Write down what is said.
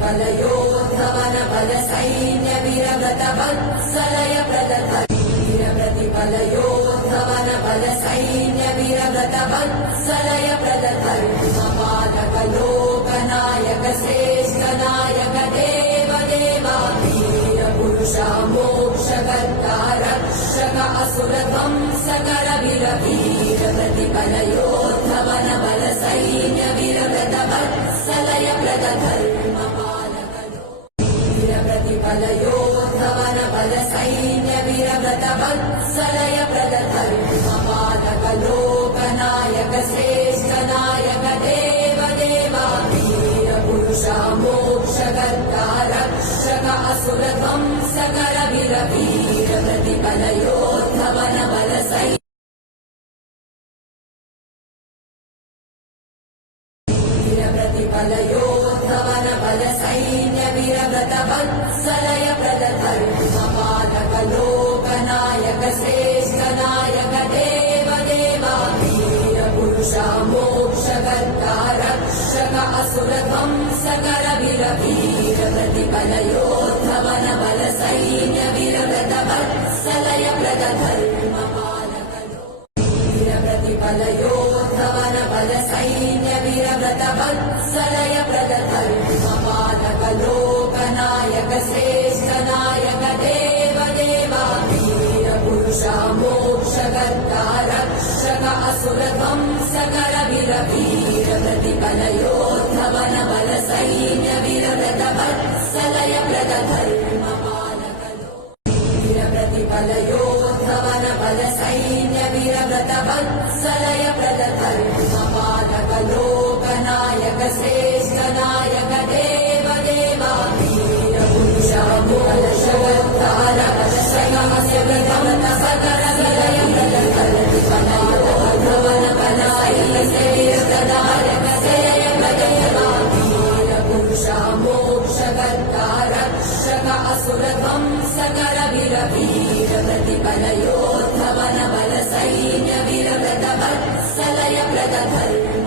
प्रतिफलयोद्धवन बल सैन्य वीरव्रत वत्सलय प्रदधर वीरप्रतिफलयोद्धवन बल सैन्य वीरव्रत वत्सलय प्रदधर्मपालक लोकनायक श्रेष्ठ नायक देव देवा वीर पुरुषा मोक्षकर्ता रक्षक असुर ध्वंसकर वीर प्रतिफलयोद्धवन बल सैन्य वीरव्रत वत्सलय प्रदधर्मपालक वीर प्रतिफलयोद्धवन बल सैन्य वीरव्रत वत्सलय प्रदधर्मपालक लोकनायक श्रेष्ठ नायक देव देवा वीर पुरुषा मोक्षकर्ता रक्षक असुर ध्वंसकर वीर प्रतिफलयोद्धवन बल सैन्य प्रतिफलयोद्धवन बल सैन्य वीरव्रत वत्सलय प्रदधर्मपालक लोकनायक श्रेष्ठ नायक देव देवा वीर पुरुषा मोक्षकर्ता रक्षक असुर ध्वंसकर वीर प्रतिफलयोद्धवन बल सैन्य वीरव्रत वत्सलय प्रदधर्मपालक वीर प्रतिफलयोद्धवन बल सैन्य वीरव्रत वत्सलय प्रदधर्मपालक लोकनायक श्रेष्ठ नायक देव देवा वीर पुरुषा मोक्षकर्ता रक्षक असुर ध्वंसकर वीर प्रतिफलयोद्धवन बल सैन्य वीरव्रत वत्सलय प्रदधर्मपालक वीर प्रतिफलयोद्धवन बल सैन्य वीरव्रत वत्सलय प्रदधर्मपालक लोकनायक श्रेष्ठ नायक देव देवा वीर पुरुषा मोक्षकर्ता रक्षक असुर ध्वंसकर वीर प्रतिफलयोद्धवन बल सैन्य वीरव्रत वत्सलय प्रदधर्मपालक पुरुषा मोक्षकर्ता रक्षक असुर ध्वंसकर वीर प्रतिफलयोद्धवन बल सैन्य वीरव्रत वत्सलय प्रदधर्मपालक